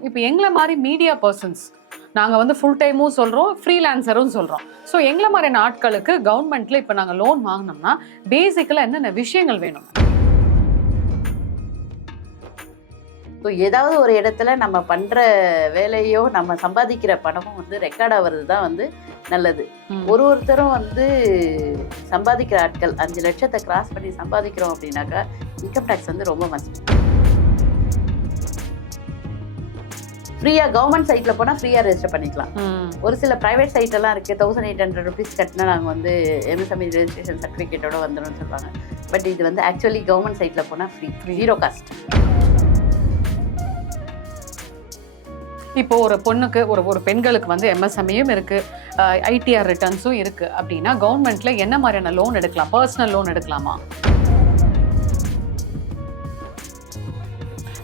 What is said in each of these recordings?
இருக்கும். இப்போ எங்களை மாதிரி மீடியா பர்சன்ஸ் நாங்க வந்து ஃபுல் டைமும் சொல்றோம், ஃப்ரீலான்சரும் சொல்றோம். ஸோ எங்களை மாதிரியான ஆட்களுக்கு கவர்மெண்ட்ல இப்போ நாங்க லோன் வாங்கினோம்னா பேசிக்கலா என்னென்ன விஷயங்கள் வேணும்? ஸோ ஏதாவது ஒரு இடத்துல நம்ம பண்ணுற வேலையோ நம்ம சம்பாதிக்கிற பணமும் வந்து ரெக்கார்ட் ஆகிறது தான் வந்து நல்லது. ஒருத்தரும் வந்து சம்பாதிக்கிற ஆட்கள் 5 லட்சத்தை கிராஸ் பண்ணி சம்பாதிக்கிறோம் அப்படின்னாக்கா இன்கம் டேக்ஸ் வந்து ரொம்ப மஸ்ட். ஃப்ரீயாக கவர்மெண்ட் சைட்டில் போனால் ஃப்ரீயாக ரெஜிஸ்டர் பண்ணிக்கலாம். ஒரு சில ப்ரைவேட் சைட்டெல்லாம் இருக்குது, 1800 rupees கட்டினா நாங்கள் வந்து எம்எஸ்எம்இ ரெஜிஸ்ட்ரேஷன் சர்டிஃபிகேட்டோட வந்துடும் சொல்லுவாங்க. பட் இது வந்து ஆக்சுவலி கவர்மெண்ட் சைட்டில் போனால் ஃப்ரீ, 0 காஸ்ட். இப்போ ஒரு பொண்ணுக்கு ஒரு பெண்களுக்கு வந்து எம்எஸ்எம்இயும் இருக்கு, ஐடிஆர் ரிட்டர்ன்ஸும் இருக்கு அப்படின்னா கவர்மெண்ட்ல என்ன மாதிரியான லோன் எடுக்கலாம்? பர்சனல் லோன் எடுக்கலாமா?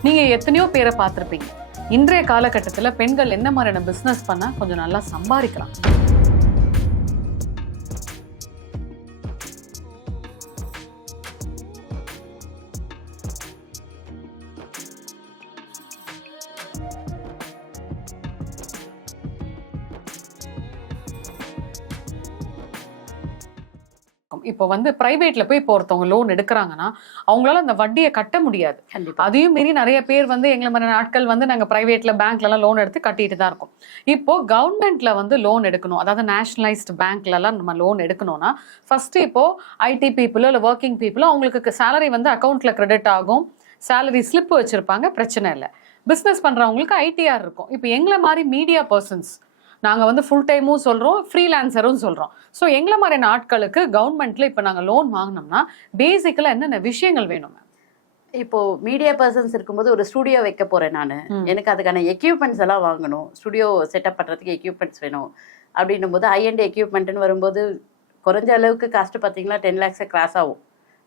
நீங்க எத்தனையோ பேரை பார்த்துருப்பீங்க. இன்றைய காலகட்டத்தில் பெண்கள் என்ன மாதிரியான பிசினஸ் பண்ணா கொஞ்சம் நல்லா சம்பாதிக்கலாம்? இப்போ வந்து பிரைவேட்ல போய் இப்போ ஒருத்தவங்க லோன் எடுக்கிறாங்கன்னா அவங்களால அந்த வட்டியை கட்ட முடியாது. அதையும் மீறி நிறைய பேர் வந்து எங்களை மாதிரி நாட்கள் வந்து நாங்கள் பிரைவேட்ல பேங்க்ல எல்லாம் லோன் எடுத்து கட்டிட்டு தான் இருக்கோம். இப்போ கவர்மெண்ட்ல வந்து லோன் எடுக்கணும், அதாவது நேஷனலைஸ்டு பேங்க்ல எல்லாம் நம்ம லோன் எடுக்கணும்னா ஃபர்ஸ்ட் இப்போ ஐடி பீப்புளோ இல்லை ஒர்க்கிங் பீப்புளோ அவங்களுக்கு சேலரி வந்து அக்கௌண்ட்ல கிரெடிட் ஆகும், சேலரி ஸ்லிப் வச்சிருப்பாங்க, பிரச்சனை இல்லை. பிசினஸ் பண்றவங்களுக்கு ஐடிஆர் இருக்கும். இப்போ எங்களை மாதிரி மீடியா பர்சன்ஸ் நாங்க வந்து ஃபுல் டைமும் சொல்றோம், ஃப்ரீலான்சரும் சொல்றோம். ஸோ எங்களை மாதிரியான ஆட்களுக்கு கவர்மெண்ட்ல இப்போ நாங்க லோன் வாங்கினோம்னா பேசிக்கலா என்னென்ன விஷயங்கள் வேணும்? இப்போ மீடியா பர்சன்ஸ் இருக்கும்போது ஒரு ஸ்டுடியோ வைக்க போறேன் நான், எனக்கு அதுக்கான எக்யூப்மெண்ட்ஸ் எல்லாம் வாங்கணும், ஸ்டுடியோ செட்டப் பண்றதுக்கு எக்யூப்மெண்ட்ஸ் வேணும். அப்படின்னும் போது ஹை-எண்ட் எக்யூப்மெண்ட்னு வரும்போது குறைஞ்ச அளவுக்கு காஸ்ட் பார்த்தீங்கன்னா 10 lakhs கிராஸ் ஆகும்.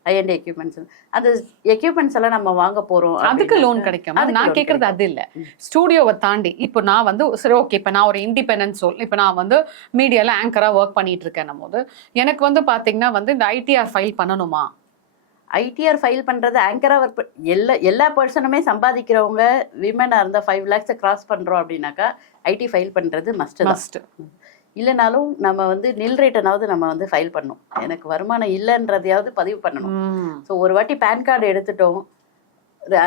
ஹை-எண்ட் எக்யூப்மெண்ட்ஸ், அந்த எக்யூப்மெண்ட்ஸ் எல்லாம் நம்ம வாங்க போறோம், அதுக்கு லோன் கிடைக்கும். நான் கேட்கறது அது இல்ல, ஸ்டுடியோவை தாண்டி இப்போ நான் வந்து சரி ஓகே, இப்போ நான் ஒரு இண்டிபெண்டன்ட் சோல், இப்போ நான் வந்து மீடியால ஆங்கரா ஒர்க் பண்ணிட்டு இருக்கேன் போது எனக்கு வந்து பாத்தீங்கன்னா வந்து இந்த ஐடிஆர் ஃபைல் பண்ணணுமா? ஐடிஆர் ஃபைல் பண்றது ஆங்கரா ஒர்க் எல்லா பர்சனுமே சம்பாதிக்கிறவங்க விமனா இருந்தா 5 lakhs கிராஸ் பண்றோம் அப்படின்னாக்கா ஐடி ஃபைல் பண்றது மஸ்ட். இல்லைனாலும் நம்ம வந்து நில் ரிட்டனாவது நம்ம வந்து ஃபைல் பண்ணணும். எனக்கு வருமானம் இல்லைன்றதையாவது பதிவு பண்ணணும். ஸோ ஒரு வாட்டி பேன் கார்டு எடுத்துட்டோம்,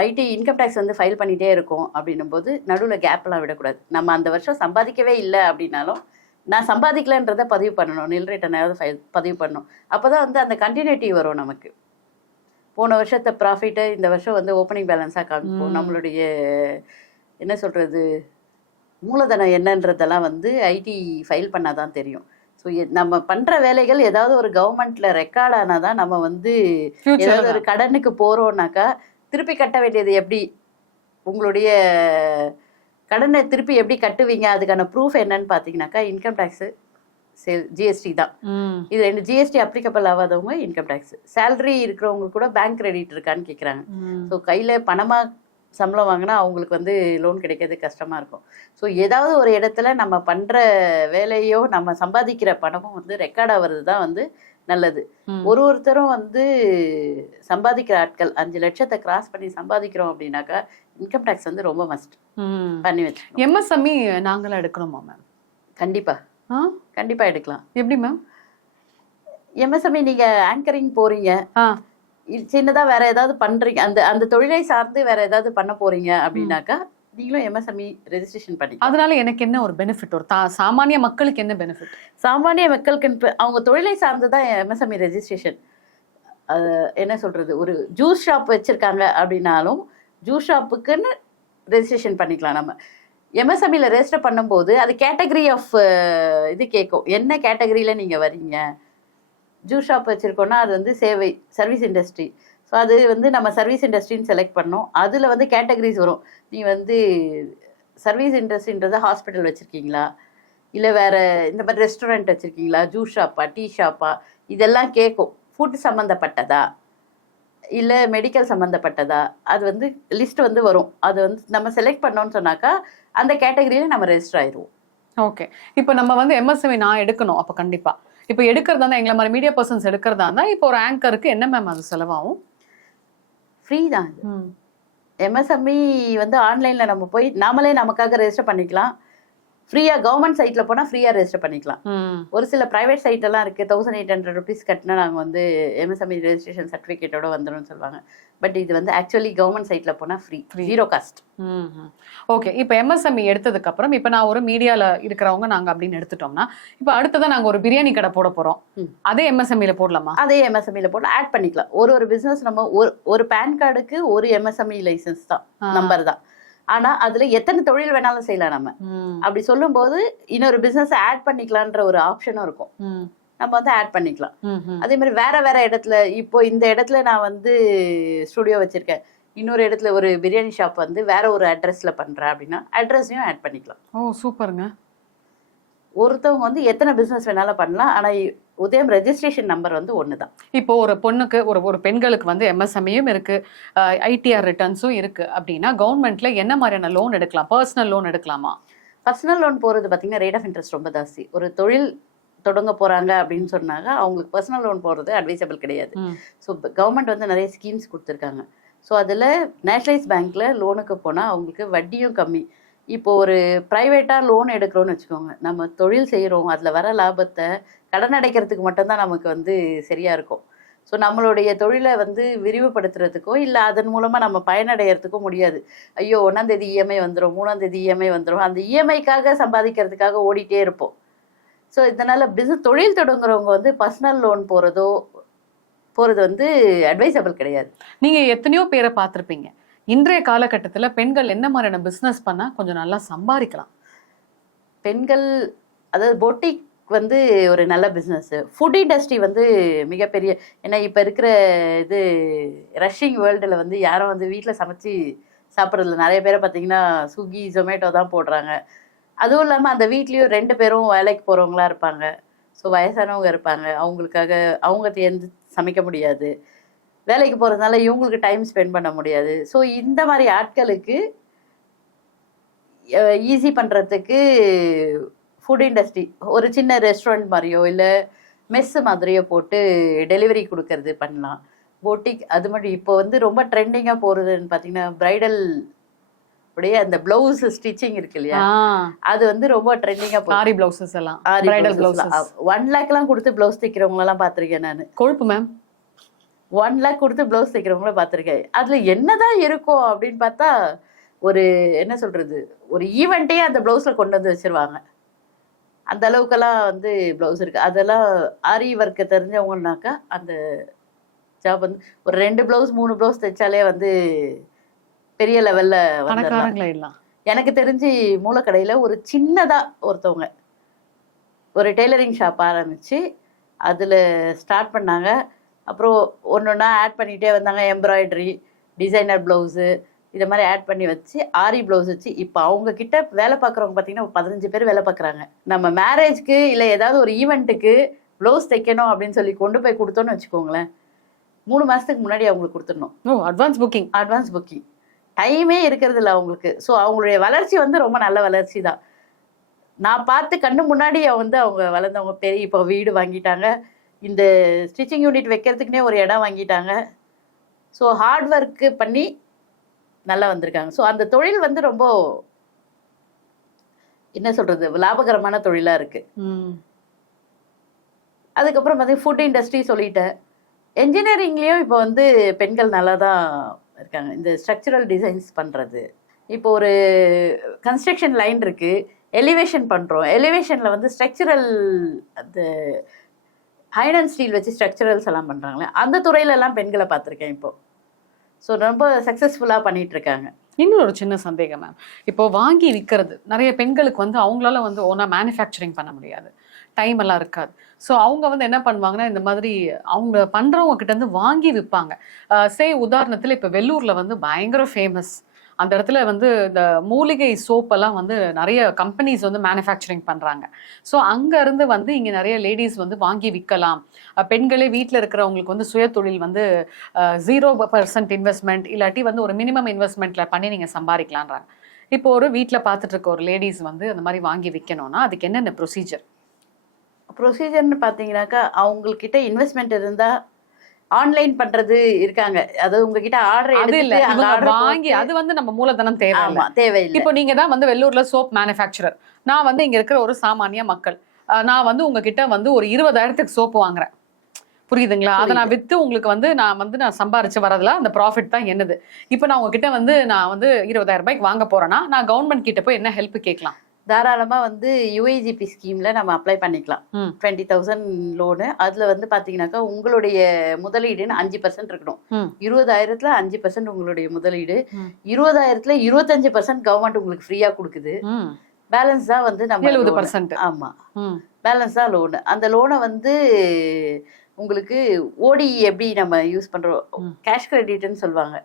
ஐடி இன்கம் டேக்ஸ் வந்து ஃபைல் பண்ணிகிட்டே இருக்கோம் அப்படின்னும் போது நடுவில் கேப்லாம் விடக்கூடாது. நம்ம அந்த வருஷம் சம்பாதிக்கவே இல்லை அப்படின்னாலும் நான் சம்பாதிக்கலன்றதை பதிவு பண்ணணும், நில் ரிட்டனாவது பதிவு பண்ணணும். அப்போ தான் வந்து அந்த கண்டினியூட்டி வரும் நமக்கு. போன வருஷத்தை ப்ராஃபிட்டு இந்த வருஷம் வந்து ஓப்பனிங் பேலன்ஸாக காமிப்போம். நம்மளுடைய என்ன சொல்கிறது மூலதனம் என்னன்றதெல்லாம் வந்து ஐடி ஃபைல் பண்ணால் தான் தெரியும். ஸோ நம்ம பண்ணுற வேலைகள் ஏதாவது ஒரு கவர்மெண்ட்டில் ரெக்கார்ட் ஆனால் தான் நம்ம வந்து ஏதாவது ஒரு கடனுக்கு போகிறோம்னாக்கா திருப்பி கட்ட வேண்டியது எப்படி, உங்களுடைய கடனை திருப்பி எப்படி கட்டுவீங்க, அதுக்கான ப்ரூஃப் என்னன்னு பார்த்தீங்கன்னாக்கா இன்கம் டேக்ஸு, ஜிஎஸ்டி தான். இது 2 ஜிஎஸ்டி அப்ளிகபிள் ஆகாதவங்க இன்கம் டேக்ஸ். சேலரி இருக்கிறவங்க கூட பேங்க் கிரெடிட் இருக்கான்னு கேட்குறாங்க. ஸோ கையில் பணமாக சம்பளம் வாங்கினா அவங்களுக்கு வந்து லோன் கிடைக்கிறது கஷ்டமாக இருக்கும். ஸோ ஏதாவது ஒரு இடத்துல நம்ம பண்ணுற வேலையோ நம்ம சம்பாதிக்கிற பணமும் வந்து ரெக்கார்ட் ஆகிறது தான் வந்து நல்லது. ஒருத்தரும் வந்து சம்பாதிக்கிற ஆட்கள் 5 லட்சத்தை கிராஸ் பண்ணி சம்பாதிக்கிறோம் அப்படின்னாக்கா இன்கம் டேக்ஸ் வந்து ரொம்ப மஸ்ட் பண்ணி வச்சு. எம்எஸ்எம்இ நாங்களும் எடுக்கணுமா மேம்? கண்டிப்பாக எடுக்கலாம். எப்படி மேம்? எம்எஸ்எம்இ நீங்கள் ஆங்கரிங் போகிறீங்க, சின்னதாக வேற ஏதாவது பண்ணுறீங்க, அந்த தொழிலை சார்ந்து வேற ஏதாவது பண்ண போறீங்க அப்படின்னாக்கா நீங்களும் எம்எஸ்எம்இ ரெஜிஸ்ட்ரேஷன் பண்ணி. அதனால எனக்கு என்ன ஒரு பெனிஃபிட்? ஒரு சாமானிய மக்களுக்கு என்ன பெனிஃபிட்? சாமானிய மக்களுக்கு அவங்க தொழிலை சார்ந்து தான் எம்எஸ்எம்இ ரெஜிஸ்ட்ரேஷன். என்ன சொல்றது, ஒரு ஜூஸ் ஷாப் வச்சிருக்காங்க அப்படின்னாலும் ஜூஸ் ஷாப்புக்குன்னு ரெஜிஸ்ட்ரேஷன் பண்ணிக்கலாம். நம்ம எம்எஸ்எம்இல ரெஜிஸ்டர் பண்ணும்போது அது கேட்டகரி ஆஃப் இது கேட்கும், என்ன கேட்டகரியில் நீங்கள் வரீங்க. ஜூஸ் ஷாப் வச்சுருக்கோன்னா அது வந்து சேவை, சர்வீஸ் இண்டஸ்ட்ரி. ஸோ அது வந்து நம்ம சர்வீஸ் இண்டஸ்ட்ரின்னு செலக்ட் பண்ணோம். அதில் வந்து கேட்டகரிஸ் வரும். நீ வந்து சர்வீஸ் இண்டஸ்ட்ரின்றத ஹாஸ்பிட்டல் வச்சுருக்கீங்களா, இல்லை வேறு இந்த மாதிரி ரெஸ்டாரண்ட் வச்சுருக்கீங்களா, ஜூஸ் ஷாப்பா, டீ ஷாப்பா, இதெல்லாம் கேட்கும். ஃபுட் சம்மந்தப்பட்டதா இல்லை மெடிக்கல் சம்மந்தப்பட்டதா, அது வந்து லிஸ்ட் வந்து வரும். அது வந்து நம்ம செலக்ட் பண்ணோன்னு சொன்னாக்கா அந்த கேட்டகரியில் நம்ம ரெஜிஸ்டர் ஆயிடுவோம். ஓகே, இப்போ நம்ம வந்து எம்எஸ்எம்இ நான் எடுக்கணும், அப்போ கண்டிப்பாக இப்போ எடுக்கிறதா இருந்தால் எங்களை மாதிரி மீடியா பர்சன்ஸ் எடுக்கிறதா இருந்தால் இப்போ ஒரு ஆங்கருக்கு என்ன மேம் அது செலவாகும்? ஃப்ரீ தான். எம்எஸ்எம்இ வந்து ஆன்லைனில் நம்ம போய் நாமளே நமக்காக ரெஜிஸ்டர் பண்ணிக்கலாம். ஃப்ரீயாக கவர்மெண்ட் சைட்டில் போனால் ஃப்ரீயாக ரெஜிஸ்டர் பண்ணிக்கலாம். ஒரு சில ப்ரைவேட் சைட்டெல்லாம் இருக்குது, 1800 rupees கட்டினா நாங்கள் வந்து எம்எஸ்எம்இ ரெஜிஸ்ட்ரேஷன் சர்டிஃபிகேட்டோட வந்துடும் சொல்லுவாங்க. பட் இது வந்து ஆக்சுவலி கவர்மெண்ட் சைட்டில் போனால் ஃப்ரீ, 0 காஸ்ட். ஓகே, இப்போ எம்எஸ்எம்இ எடுத்ததுக்கு அப்புறம் இப்போ நான் ஒரு மீடியாவில் இருக்கிறவங்க நாங்கள் அப்படின்னு எடுத்துட்டோம்னா, இப்போ அடுத்ததான் நாங்கள் ஒரு பிரியாணி கடை போட போகிறோம், அதே எம்எஸ்எம்இல போடலாமா? அதே எம்எஸ்எம்இல போட்டு ஆட் பண்ணிக்கலாம். ஒரு பிஸ்னஸ் நம்ம ஒரு பேன் கார்டுக்கு ஒரு எம்எஸ்எம்இ லைசன்ஸ் தான், நம்பர் தான். ஆனா அதுல எத்தனை தொழில் வேணாலும் செய்யலாம் நம்ம. அப்படி சொல்லும் போது இன்னொரு பிசினஸ் ஆட் பண்ணிக்கலான்ற ஒரு ஆப்ஷனும் இருக்கும், நம்ம வந்து ஆட் பண்ணிக்கலாம். அதே மாதிரி வேற வேற இடத்துல, இப்போ இந்த இடத்துல நான் வந்து ஸ்டுடியோ வச்சிருக்கேன், இன்னொரு இடத்துல ஒரு பிரியாணி ஷாப் வந்து வேற ஒரு அட்ரஸ்ல பண்றேன் அப்படின்னா அட்ரஸையும் ஆட் பண்ணிக்கலாம். ஓ சூப்பருங்க. ஒருத்தவங்க வந்து எத்தனை பிசினஸ் வேணாலும் பண்ணலாம். ஆனா உதயம் ரெஜிஸ்ட்ரேஷன் நம்பர் வந்து ஒண்ணுதான். இப்போ ஒரு பொண்ணுக்கு ஒரு பெண்களுக்கு வந்து எம்எஸ்எம்இயும் இருக்கு, ஐடிஆர் ரிட்டர்ன்ஸும் இருக்கு அப்படின்னா கவர்மெண்ட்ல என்ன மாதிரியான லோன் எடுக்கலாம்? பர்சனல் லோன் எடுக்கலாமா? பர்சனல் லோன் போறது பாத்தீங்கன்னா ரேட் ஆஃப் இன்ட்ரெஸ்ட் ரொம்ப ஜாஸ்தி. ஒரு தொழில் தொடங்க போறாங்க அப்படின்னு சொன்னாங்க, அவங்களுக்கு பர்சனல் லோன் போடுறது அட்வைசபிள் கிடையாது. ஸோ கவர்மெண்ட் வந்து நிறைய ஸ்கீம்ஸ் கொடுத்துருக்காங்க. ஸோ அதில் நேஷனலைஸ் பேங்க்ல லோனுக்கு போனால் அவங்களுக்கு வட்டியும் கம்மி. இப்போ ஒரு ப்ரைவேட்டாக லோன் எடுக்கிறோன்னு வச்சுக்கோங்க, நம்ம தொழில் செய்கிறோம், அதில் வர லாபத்தை கடன் அடைக்கிறதுக்கு மட்டும்தான் நமக்கு வந்து சரியாக இருக்கும். ஸோ நம்மளுடைய தொழிலை வந்து விரிவுபடுத்துறதுக்கோ இல்லை அதன் மூலமாக நம்ம பயனடைகிறதுக்கோ முடியாது. ஐயோ 1ஆம் தேதி இஎம்ஐ வந்துடும், 3ஆம் தேதி இஎம்ஐ வந்துடும், அந்த இஎம்ஐக்காக சம்பாதிக்கிறதுக்காக ஓடிட்டே இருப்போம். ஸோ இதனால் தொழில் தொடங்குறவங்க வந்து பர்சனல் லோன் போகிறது வந்து அட்வைசபிள் கிடையாது. நீங்கள் எத்தனையோ பேரை பார்த்துருப்பீங்க, இன்றைய காலகட்டத்தில் பெண்கள் என்ன மாதிரியான பிஸ்னஸ் பண்ணால் கொஞ்சம் நல்லா சம்பாதிக்கலாம்? பெண்கள் அதாவது பொட்டிக் வந்து ஒரு நல்ல பிஸ்னஸ். ஃபுட் இண்டஸ்ட்ரி வந்து மிகப்பெரிய, ஏன்னா இப்போ இருக்கிற இது ரஷ்ஷிங் வேர்ல்டில் வந்து யாரும் வந்து வீட்டில் சமைச்சு சாப்பிட்றதில்ல. நிறைய பேரை பார்த்தீங்கன்னா ஸ்விக்கி ஜொமேட்டோ தான் போடுறாங்க. அதுவும் இல்லாமல் அந்த வீட்லேயும் 2 பேரும் வேலைக்கு போகிறவங்களா இருப்பாங்க. ஸோ வயசானவங்க இருப்பாங்க, அவங்களுக்காக அவங்க தேர்ந்து சமைக்க முடியாது, வேலைக்கு போகிறதுனால இவங்களுக்கு டைம் ஸ்பெண்ட் பண்ண முடியாது. ஸோ இந்த மாதிரி ஆட்களுக்கு ஈஸி பண்ணுறதுக்கு ஃபுட் இண்டஸ்ட்ரி ஒரு சின்ன ரெஸ்டாரண்ட் மாதிரியோ இல்லை மெஸ் மாதிரியோ போட்டு டெலிவரி கொடுக்கறது பண்ணலாம். பொட்டிக் அது மட்டும் இப்போ வந்து ரொம்ப ட்ரெண்டிங்காக போகிறதுன்னு பார்த்தீங்கன்னா பிரைடல் அப்படியே அந்த பிளவுஸ் ஸ்டிச்சிங் இருக்கு இல்லையா, அது வந்து ரொம்ப ட்ரெண்டிங்காக போகுது. ஆரி பிளவுசஸ் எல்லாம், பிரைடல் பிளவுசஸ் 1 lakh கொடுத்து பிளவுஸ் தைக்கிறவங்களெல்லாம் பார்த்துருக்கேன் நான். கொழுப்பு மேம். 1 lakh கொடுத்து பிளவுஸ் தைக்கிறவங்கள பார்த்துருக்கேன். அதுல என்னதான் இருக்கும் அப்படின்னு பார்த்தா ஒரு என்ன சொல்றது, ஒரு ஈவெண்ட்டே அந்த பிளவுஸ்ல கொண்டு வந்து வச்சிருவாங்க. அந்த அளவுக்கெல்லாம் வந்து பிளவுஸ் இருக்கு. அதெல்லாம் ஆரி ஒர்க்கு தெரிஞ்சவங்கனாக்கா அந்த ஜாப் வந்து ஒரு 2 பிளவுஸ் 3 பிளவுஸ் தைச்சாலே வந்து பெரிய லெவல்ல வந்துடலாம். எனக்கு தெரிஞ்சு மூலக்கடையில ஒரு சின்னதா ஒருத்தவங்க ஒரு டெய்லரிங் ஷாப் ஆரம்பிச்சு அதுல ஸ்டார்ட் பண்ணாங்க. அப்புறம் ஒன்னொன்னா ஆட் பண்ணிட்டே வந்தாங்க. எம்ப்ராய்டரி, டிசைனர் பிளவுஸு, இதை மாதிரி ஆட் பண்ணி வச்சு ஆரி பிளவுஸ் வச்சு இப்போ அவங்க கிட்ட வேலை பார்க்குறவங்க பார்த்தீங்கன்னா 15 பேர் வேலை பார்க்குறாங்க. நம்ம மேரேஜ்க்கு இல்லை ஏதாவது ஒரு ஈவெண்ட்டுக்கு ப்ளவுஸ் தைக்கணும் அப்படின்னு சொல்லி கொண்டு போய் கொடுத்தோன்னு வச்சுக்கோங்களேன், 3 மாதத்துக்கு முன்னாடி அவங்களுக்கு கொடுத்துடணும். அட்வான்ஸ் புக்கிங் டைமே இருக்கிறது இல்லை அவங்களுக்கு. ஸோ அவங்களுடைய வளர்ச்சி வந்து ரொம்ப நல்ல வளர்ச்சி தான். நான் பார்த்து கண்ணு முன்னாடி அவங்க வளர்ந்தவங்க பெரிய இப்போ வீடு வாங்கிட்டாங்க, இந்த ஸ்டிச்சிங் யூனிட் வைக்கிறதுக்குனே ஒரு இடம் வாங்கிட்டாங்க. ஸோ ஹார்ட் ஒர்க்கு பண்ணி நல்லா வந்திருக்காங்க. ஸோ அந்த தொழில் வந்து ரொம்ப என்ன சொல்றது, லாபகரமான தொழிலாக இருக்கு. அதுக்கப்புறம் பார்த்தீங்கன்னா ஃபுட் இண்டஸ்ட்ரி சொல்லிட்டேன். என்ஜினியரிங்லேயும் இப்போ வந்து பெண்கள் நல்லா தான் இருக்காங்க. இந்த ஸ்ட்ரக்சரல் டிசைன்ஸ் பண்ணுறது, இப்போ ஒரு கன்ஸ்ட்ரக்ஷன் லைன் இருக்கு, எலிவேஷன் பண்ணுறோம், எலிவேஷனில் வந்து ஸ்ட்ரக்சரல் அந்த அயர்ன் அண்ட் ஸ்டீல் வச்சு ஸ்ட்ரக்சரல்ஸ் எல்லாம் பண்ணுறாங்களே, அந்த துறையிலெல்லாம் பெண்களை பார்த்துருக்கேன் இப்போ. ஸோ ரொம்ப சக்ஸஸ்ஃபுல்லாக பண்ணிட்டு இருக்காங்க. இன்னும் ஒரு சின்ன சந்தேகம் மேம், இப்போ வாங்கி விற்கிறது நிறைய பெண்களுக்கு வந்து அவங்களால வந்து ஓனா மேனுஃபேக்சரிங் பண்ண முடியாது, டைம் எல்லாம் இருக்காது. ஸோ அவங்க வந்து என்ன பண்ணுவாங்கன்னா இந்த மாதிரி அவங்க பண்ணுறவங்க கிட்ட இருந்து வாங்கி விற்பாங்க. உதாரணத்தில் இப்போ வெள்ளூரில் வந்து பயங்கர ஃபேமஸ், அந்த இடத்துல வந்து இந்த மூலிகை சோப்பெல்லாம் வந்து நிறைய கம்பெனிஸ் வந்து மேனுஃபேக்சரிங் பண்ணுறாங்க. ஸோ அங்கேருந்து வந்து இங்கே நிறைய லேடிஸ் வந்து வாங்கி விற்கலாம், பெண்களே வீட்டில் இருக்கிறவங்களுக்கு வந்து சுய தொழில் வந்து 0% இன்வெஸ்ட்மெண்ட் இல்லாட்டி வந்து ஒரு மினிமம் இன்வெஸ்ட்மெண்ட்டில் பண்ணி நீங்கள் சம்பாதிக்கலான்றாங்க. இப்போ ஒரு வீட்டில் பார்த்துட்டு இருக்க ஒரு லேடிஸ் வந்து அந்த மாதிரி வாங்கி விற்கணும்னா அதுக்கு என்னென்ன ப்ரொசீஜர்னு பார்த்தீங்கன்னாக்கா, அவங்கக்கிட்ட இன்வெஸ்ட்மெண்ட் இருந்தால் ஆன்லைன் பண்றது இருக்காங்க. அதாவது உங்ககிட்ட ஆர்டர் அது இல்ல, எடுத்து அங்க இவங்க ஆர்டர் வாங்கி அது வந்து நம்ம மூலதனம் தேவை. ஆமா தேவையில்லை. இப்போ நீங்க தான் வந்து வெள்ளூர்ல சோப் மேனுஃபேக்சரர், நான் வந்து இங்க இருக்கிற ஒரு சாமானிய மக்கள், நான் வந்து உங்ககிட்ட வந்து ஒரு 20,000க்கு சோப்பு வாங்குறேன், புரியுதுங்களா? அதை நான் வித்து உங்களுக்கு வந்து நான் சம்பாரிச்சு வரதுல அந்த ப்ராஃபிட் தான் என்னது. இப்போ நான் உங்ககிட்ட வந்து நான் வந்து 20,000 ரூபாய்க்கு வாங்க போறேன்னா நான் கவர்மெண்ட் கிட்ட போய் என்ன ஹெல்ப் கேட்கலாம்? தாராளமா வந்து யுஐஜிபி ஸ்கீம்ல நம்ம அப்ளை பண்ணிக்கலாம். 20,000 லோனு. அதுல வந்து பாத்தீங்கன்னாக்கா உங்களுடைய முதலீடுன்னு 5% இருக்கணும். 20,000த்துல 5% உங்களுடைய முதலீடு, 20,000த்துல 25% கவர்மெண்ட் உங்களுக்கு ஃப்ரீயா கொடுக்குது. பேலன்ஸ் தான் வந்து நம்ம 70%. ஆமா, பேலன்ஸ் தான் லோனு. அந்த லோனை வந்து உங்களுக்கு ஓடி எப்படி நம்ம யூஸ் பண்றோம், கேஷ் கிரெடிட்னு சொல்லுவாங்க.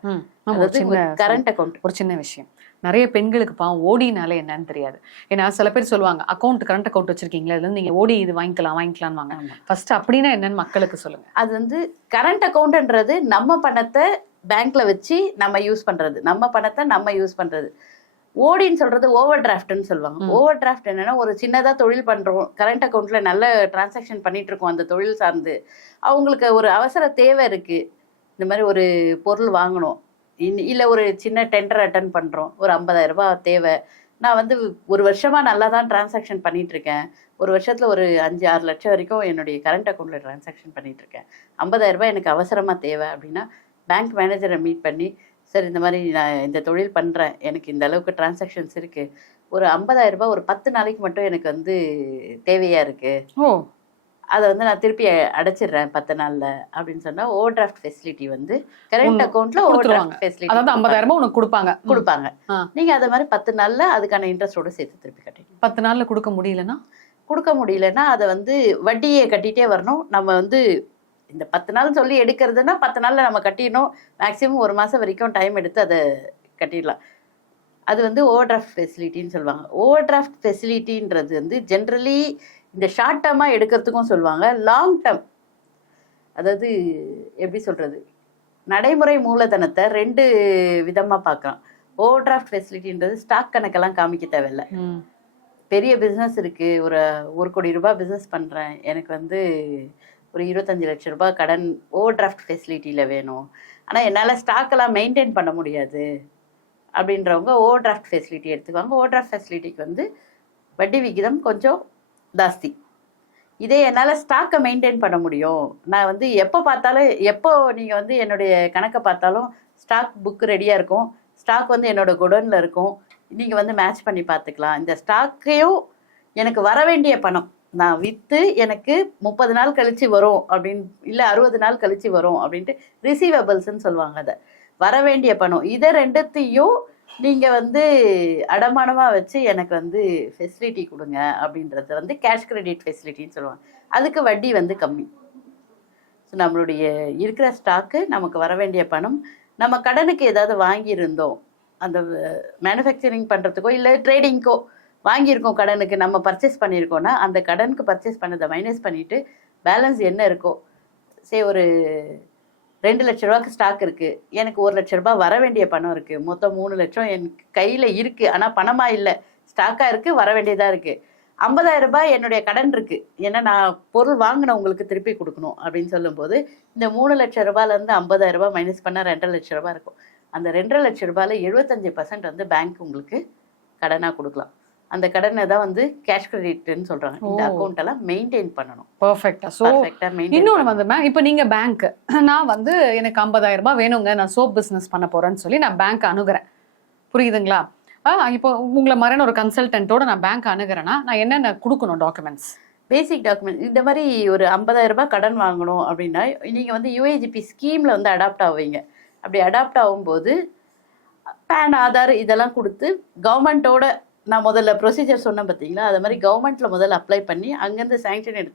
Current account. ஒரு சின்ன விஷயம், நிறைய பெண்களுக்கு பாவம் ஓடினால என்னன்னு தெரியாது. ஏன்னா சில பேர் சொல்லுவாங்க கரண்ட் அக்கௌண்ட் வச்சிருக்கீங்களா, இதுல நீங்க ஓடி இது வாங்கிக்கலாம் வாங்க. ஃபர்ஸ்ட் அப்படின்னா என்னன்னு மக்களுக்கு சொல்லுங்க. அது வந்து கரண்ட் அக்கௌண்ட்ன்றது நம்ம பணத்தை பேங்க்ல வச்சு நம்ம யூஸ் பண்றது, நம்ம பணத்தை நம்ம யூஸ் பண்றது. ஓடின்னு சொல்றது ஓவர் டிராஃப்ட்னு சொல்லுவாங்க. ஓவர் டிராஃப்ட் என்னன்னா, ஒரு சின்னதா தொழில் பண்றோம், கரண்ட் அக்கௌண்ட்ல நல்ல டிரான்சாக்ஷன் பண்ணிட்டு இருக்கோம் அந்த தொழில் சார்ந்து, அவங்களுக்கு ஒரு அவசர தேவை இருக்கு, இந்த மாதிரி ஒரு பொருள் வாங்கணும், இல்லை ஒரு சின்ன டெண்டர் அட்டன் பண்ணுறோம், ஒரு 50,000 ரூபாய் தேவை, நான் வந்து ஒரு வருஷமா நல்லா தான் டிரான்சாக்ஷன் பண்ணிட்டு இருக்கேன், ஒரு வருஷத்துல ஒரு 5-6 லட்சம் வரைக்கும் என்னுடைய கரண்ட் அக்கௌண்ட்ல டிரான்சாக்ஷன் பண்ணிட்டு இருக்கேன், 50,000 ரூபாய் எனக்கு அவசரமா தேவை அப்படின்னா பேங்க் மேனேஜரை மீட் பண்ணி, சார் இந்த மாதிரி நான் இந்த தொழில் பண்ணுறேன், எனக்கு இந்த அளவுக்கு டிரான்சாக்ஷன்ஸ் இருக்கு, ஒரு 50,000 ரூபாய் ஒரு 10 நாளைக்கு மட்டும் எனக்கு வந்து தேவையா இருக்கு, அதை வந்து நான் திருப்பி அடைச்சிடுறேன் 10 நாள்ல அப்படின்னு சொன்னா ஓவர் டிராஃப்ட் ஃபெசிலிட்டி வந்து கரண்ட் அக்கௌண்ட்ல ஓவர் டிராஃப்ட் ஃபெசிலிட்டி, அதாவது 50,000 உனக்கு கொடுப்பாங்க. நீங்க அத மாதிரி 10 நாள்ல அதுக்கான இன்ட்ரெஸ்டோட சேர்த்து திருப்பி கட்டணும். 10 நாள்ல கொடுக்க முடியலன்னா அதை வந்து வட்டியை கட்டிட்டே வரணும். நம்ம வந்து இந்த 10 நாள் சொல்லி எடுக்கிறதுனா 10 நாள்ல நம்ம கட்டிடணும். மேக்சிமம் 1 மாசம் வரைக்கும் டைம் எடுத்து அதை கட்டிடலாம். அது வந்து ஓவர் டிராஃப்ட் ஃபெசிலிட்டின்னு சொல்லுவாங்க. ஓவர் டிராஃப்ட் ஃபெசிலிட்டின்றது வந்து ஜென்ரலி இந்த ஷார்ட் டேர்மா எடுக்கிறதுக்கும் சொல்லுவாங்க, லாங் டேர்ம், அதாவது எப்படி சொல்றது, நடைமுறை மூலதனத்தை 2 விதமா பார்க்கலாம். ஓவர் டிராஃப்ட் ஃபெசிலிட்டின்றது ஸ்டாக் கணக்கெல்லாம் காமிக்க தேவையில்லை. பெரிய பிஸ்னஸ் இருக்கு, ஒரு 1 கோடி ரூபாய் பிஸ்னஸ் பண்றேன், எனக்கு வந்து ஒரு 25 லட்சம் ரூபாய் கடன் ஓவர் டிராஃப்ட் ஃபெசிலிட்டியில வேணும், ஆனா என்னால ஸ்டாக் எல்லாம் மெயின்டைன் பண்ண முடியாது அப்படின்றவங்க ஓவர் டிராஃப்ட் ஃபெசிலிட்டி எடுத்துக்குவாங்க. ஓவர் டிராஃப்ட் ஃபெசிலிட்டிக்கு வந்து வட்டி விகிதம் கொஞ்சம் ஜாஸ்தி. இதே என்னால் ஸ்டாக்கை மெயின்டைன் பண்ண முடியும், நான் வந்து எப்போ நீங்கள் வந்து என்னுடைய கணக்கை பார்த்தாலும் ஸ்டாக் புக் ரெடியாக இருக்கும், ஸ்டாக் வந்து என்னோட குடோனில் இருக்கும், நீங்கள் வந்து மேட்ச் பண்ணி பார்த்துக்கலாம், இந்த ஸ்டாக்கையும் எனக்கு வர வேண்டிய பணம் நான் விற்று எனக்கு 30 நாள் கழிச்சு வரும் அப்படின்னு, இல்லை 60 நாள் கழிச்சு வரும் அப்படின்ட்டு ரிசீவபிள்ஸ்ன்னு சொல்லுவாங்க. அதை வர வேண்டிய பணம், இதை 2த்தையும் நீங்கள் வந்து அடமானமாக வச்சு எனக்கு வந்து ஃபெசிலிட்டி கொடுங்க அப்படின்றத வந்து கேஷ் கிரெடிட் ஃபெசிலிட்டின்னு சொல்லுவாங்க. அதுக்கு வட்டி வந்து கம்மி. ஸோ நம்மளுடைய இருக்கிற ஸ்டாக்கு, நமக்கு வர வேண்டிய பணம், நம்ம கடனுக்கு ஏதாவது வாங்கியிருந்தோம், அந்த மேனுஃபேக்சரிங் பண்ணுறதுக்கோ இல்லை ட்ரேடிங்க்கோ வாங்கியிருக்கோம், கடனுக்கு நம்ம பர்ச்சேஸ் பண்ணியிருக்கோன்னா அந்த கடனுக்கு பர்ச்சேஸ் பண்ணதை மைனஸ் பண்ணிவிட்டு பேலன்ஸ் என்ன இருக்கோ, ஒரு 2 லட்ச ரூபாய்க்கு ஸ்டாக் இருக்கு, எனக்கு 1 லட்ச ரூபாய் வர வேண்டிய பணம் இருக்கு, மொத்தம் 3 லட்சம் என் கையில இருக்கு, ஆனா பணமா இல்லை, ஸ்டாக்கா இருக்கு, வர வேண்டியதா இருக்கு, 50,000 ரூபாய் என்னுடைய கடன் இருக்கு, ஏன்னா நான் பொருள் வாங்கினவங்களுக்கு திருப்பி கொடுக்கணும் அப்படின்னு சொல்லும்போது இந்த 3 லட்சம் ரூபாயில இருந்து 50,000 ரூபாய் மைனஸ் பண்ணா 2 லட்சம் ரூபாய் இருக்கும். அந்த 2 லட்சம் ரூபாயில 75% வந்து பேங்க் உங்களுக்கு கடனா கொடுக்கலாம். அந்த கடனை தான் வந்து கேஷ் கிரெடிட்னு சொல்றாங்க. இந்த அக்கௌண்ட் எல்லாம் மெயின்டைன் பண்ணணும். பெர்ஃபெக்ட்டா. சோ இன்னொன்னு வந்து இப்போ நீங்க பேங்க், நான் வந்து எனக்கு 50,000 ரூபாய் வேணுங்க, நான் சோப் பிசினஸ் பண்ண போறேன்னு சொல்லி நான் பேங்க் அணுகுறேன், புரியுதுங்களா? இப்போ உங்களை மாதிரியான ஒரு கன்சல்டன்ட்டோட நான் பேங்க் அணுகிறேன்னா நான் என்னென்ன கொடுக்கணும் டாக்குமெண்ட்ஸ்? பேசிக் டாக்குமெண்ட், இந்த மாதிரி ஒரு 50,000 ரூபாய் கடன் வாங்கணும் அப்படின்னா நீங்க வந்து யுஏஜிபி ஸ்கீம்ல வந்து அடாப்ட் ஆவீங்க. அப்படி அடாப்ட் ஆகும்போது பேன், ஆதார் இதெல்லாம் கொடுத்து கவர்மெண்ட்டோட, நான் முதல்ல ப்ரொசீஜர் சொன்னேன் பார்த்தீங்களா, அது மாதிரி கவர்மெண்ட்டில் முதல்ல அப்ளை பண்ணி அங்கேருந்து சேங்ஷன்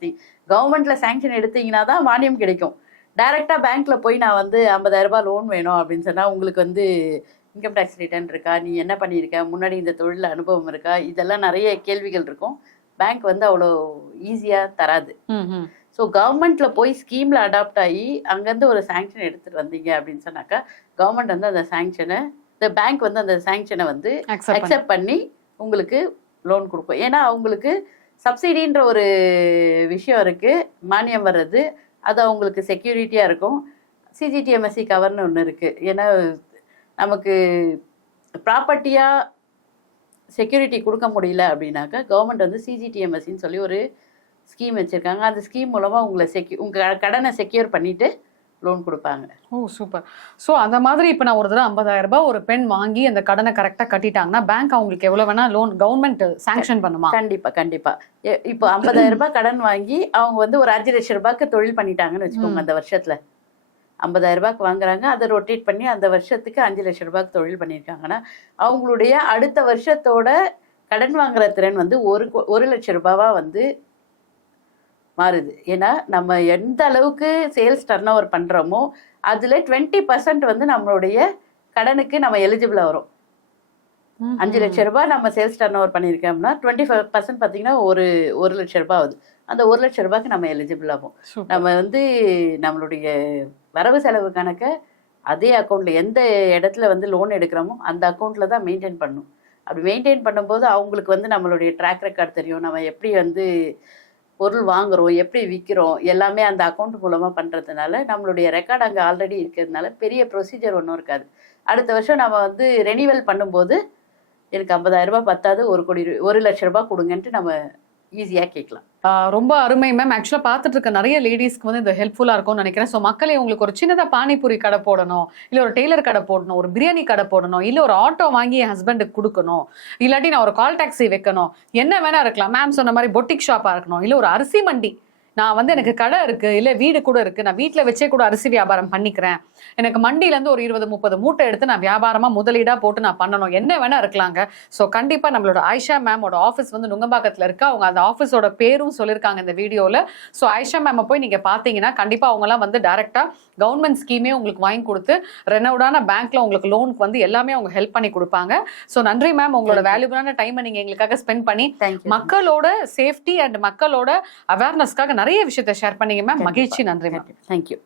கவர்மெண்ட்டில் சேங்ஷன் எடுத்தீங்கன்னா தான் மானியம் கிடைக்கும். டைரெக்டாக பேங்க்கில் போய் நான் வந்து 50,000 ரூபாய் லோன் வேணும் அப்படின்னு சொன்னால் உங்களுக்கு வந்து இன்கம் டேக்ஸ் ரிட்டர்ன் இருக்கா, நீ என்ன பண்ணியிருக்க, முன்னாடி இந்த தொழிலில் அனுபவம் இருக்கா, இதெல்லாம் நிறைய கேள்விகள் இருக்கும். பேங்க் வந்து அவ்வளோ ஈஸியாக தராது. ஸோ கவர்மெண்ட்டில் போய் ஸ்கீமில் அடாப்ட் ஆகி அங்கேருந்து ஒரு சேங்ஷன் எடுத்துகிட்டு வந்தீங்க அப்படின்னு சொன்னாக்கா கவர்மெண்ட் வந்து அந்த சேங்ஷனை, இந்த பேங்க் வந்து அந்த சேங்ஷனை வந்து அக்செப்ட் பண்ணி உங்களுக்கு லோன் கொடுக்கும். ஏன்னா அவங்களுக்கு சப்சிடின்ற ஒரு விஷயம் இருக்குது, மானியம் வர்றது, அது அவங்களுக்கு செக்யூரிட்டியாக இருக்கும். சிஜிடிஎம்எஸ்சி கவர்னு ஒன்று இருக்குது. ஏன்னா நமக்கு ப்ராப்பர்ட்டியாக செக்யூரிட்டி கொடுக்க முடியல அப்படின்னாக்கா கவர்மெண்ட் வந்து சிஜிடிஎம்எஸ்சின்னு சொல்லி ஒரு ஸ்கீம் வச்சுருக்காங்க. அந்த ஸ்கீம் மூலமாக உங்கள் கடனை செக்யூர் பண்ணிவிட்டு லோன் கொடுப்பாங்க. ஓ சூப்பர். ஸோ அந்த மாதிரி இப்போ நான் ஒரு தடவை 50,000 ரூபாய் ஒரு பெண் வாங்கி அந்த கடனை கரெக்டாக கட்டிட்டாங்கன்னா பேங்க் அவங்களுக்கு எவ்வளோ வேணா லோன் கவர்மெண்ட் சாங்ஷன் பண்ணுமா? கண்டிப்பாக. இப்போ 50,000 ரூபாய் கடன் வாங்கி அவங்க வந்து ஒரு 5 லட்சம் ரூபாய்க்கு தொழில் பண்ணிட்டாங்கன்னு வச்சுக்கோங்க. அந்த வருஷத்தில் 50,000 ரூபாய்க்கு வாங்குறாங்க, அதை ரொட்டேட் பண்ணி அந்த வருஷத்துக்கு 5 லட்சம் ரூபாய்க்கு தொழில் பண்ணியிருக்காங்கன்னா அவங்களுடைய அடுத்த வருஷத்தோட கடன் வாங்குற திறன் வந்து 1 லட்சம் ரூபாவா வந்து மாறுது. ஏன்னா நம்ம எந்த அளவுக்கு சேல்ஸ் டர்ன் ஓவர் பண்ணுறோமோ அதில் 20% வந்து நம்மளுடைய கடனுக்கு நம்ம எலிஜிபிளாக வரும். 5 லட்சம் ரூபாய் நம்ம சேல்ஸ் டர்ன் ஓவர் பண்ணியிருக்கோம்னா 25% பார்த்தீங்கன்னா ஒரு லட்சம் ரூபாய் ஆகுது. அந்த 1 லட்சம் ரூபாய்க்கு நம்ம எலிஜிபிள் ஆகும். நம்ம வந்து நம்மளுடைய வரவு செலவு கணக்கை அதே அக்கௌண்ட்டில் எந்த இடத்துல வந்து லோன் எடுக்கிறோமோ அந்த அக்கௌண்ட்டில் தான் மெயின்டைன் பண்ணணும். அப்படி மெயின்டைன் பண்ணும்போது அவங்களுக்கு வந்து நம்மளுடைய ட்ராக் ரெக்கார்ட் தெரியும். நம்ம எப்படி வந்து பொருள் வாங்குறோம், எப்படி விற்கிறோம், எல்லாமே அந்த அக்கௌண்ட் மூலமாக பண்ணுறதுனால நம்மளுடைய ரெக்கார்டு அங்கே ஆல்ரெடி இருக்கிறதுனால பெரிய ப்ரொசீஜர் ஒன்றும் இருக்காது. அடுத்த வருஷம் நம்ம வந்து ரெனிவல் பண்ணும்போது எனக்கு 50,000 ரூபாய் பத்தாது, 1 லட்சம் ரூபாய் கொடுங்கன்ட்டு நம்ம ஈஸியாக கேட்கலாம். ரொம்ப அருமை மேம். ஆக்சுவலாக பார்த்துட்டு இருக்க நிறைய லேடிஸ்க்கு வந்து இது ஹெல்ப்ஃபுல்லாக இருக்கும்னு நினைக்கிறேன். ஸோ மக்களே உங்களுக்கு ஒரு சின்னதாக பானிபூரி கடை போடணும், இல்லை ஒரு டெய்லர் கடை போடணும், ஒரு பிரியாணி கடை போடணும், இல்லை ஒரு ஆட்டோ வாங்கி என் ஹஸ்பண்டுக்கு கொடுக்கணும், இல்லாட்டி நான் ஒரு கால் டாக்ஸி வைக்கணும், என்ன வேணா இருக்கலாம். மேம் சொன்ன மாதிரி பொட்டிக் ஷாப்பாக இருக்கணும், இல்லை ஒரு அரிசி மண்டி, நான் வந்து எனக்கு கடை இருக்கு, இல்லை வீடு கூட இருக்கு, நான் வீட்டில் வச்சே கூட அரிசி வியாபாரம் பண்ணிக்கிறேன், எனக்கு மண்டியிலேருந்து ஒரு 20-30 மூட்டை எடுத்து நான் வியாபாரமா முதலீடா போட்டு நான் பண்ணணும், என்ன வேணா இருக்கலாங்க. ஸோ கண்டிப்பா நம்மளோட ஆயிஷா மேமோட ஆஃபீஸ் வந்து நுங்கம்பாக்கத்தில் இருக்கு. அவங்க அந்த ஆஃபீஸோட பேரும் சொல்லியிருக்காங்க இந்த வீடியோல. ஸோ ஆயிஷா மேமை போய் நீங்க பாத்தீங்கன்னா கண்டிப்பா அவங்கலாம் வந்து டைரக்டா கவர்மெண்ட் ஸ்கீமே உங்களுக்கு வாங்கி கொடுத்து ரெனவுடான பேங்க்ல உங்களுக்கு லோனுக்கு வந்து எல்லாமே அவங்க ஹெல்ப் பண்ணி கொடுப்பாங்க. ஸோ நன்றி மேம், உங்களோட வேல்யூபிளான டைமை நீங்க எங்களுக்காக ஸ்பெண்ட் பண்ணி மக்களோட சேஃப்டி அண்ட் மக்களோட அவேர்னஸ்க்காக நிறைய விஷயத்தை ஷேர் பண்ணீங்க மேம். மகிழ்ச்சி. நன்றி மேம். தேங்க்யூ.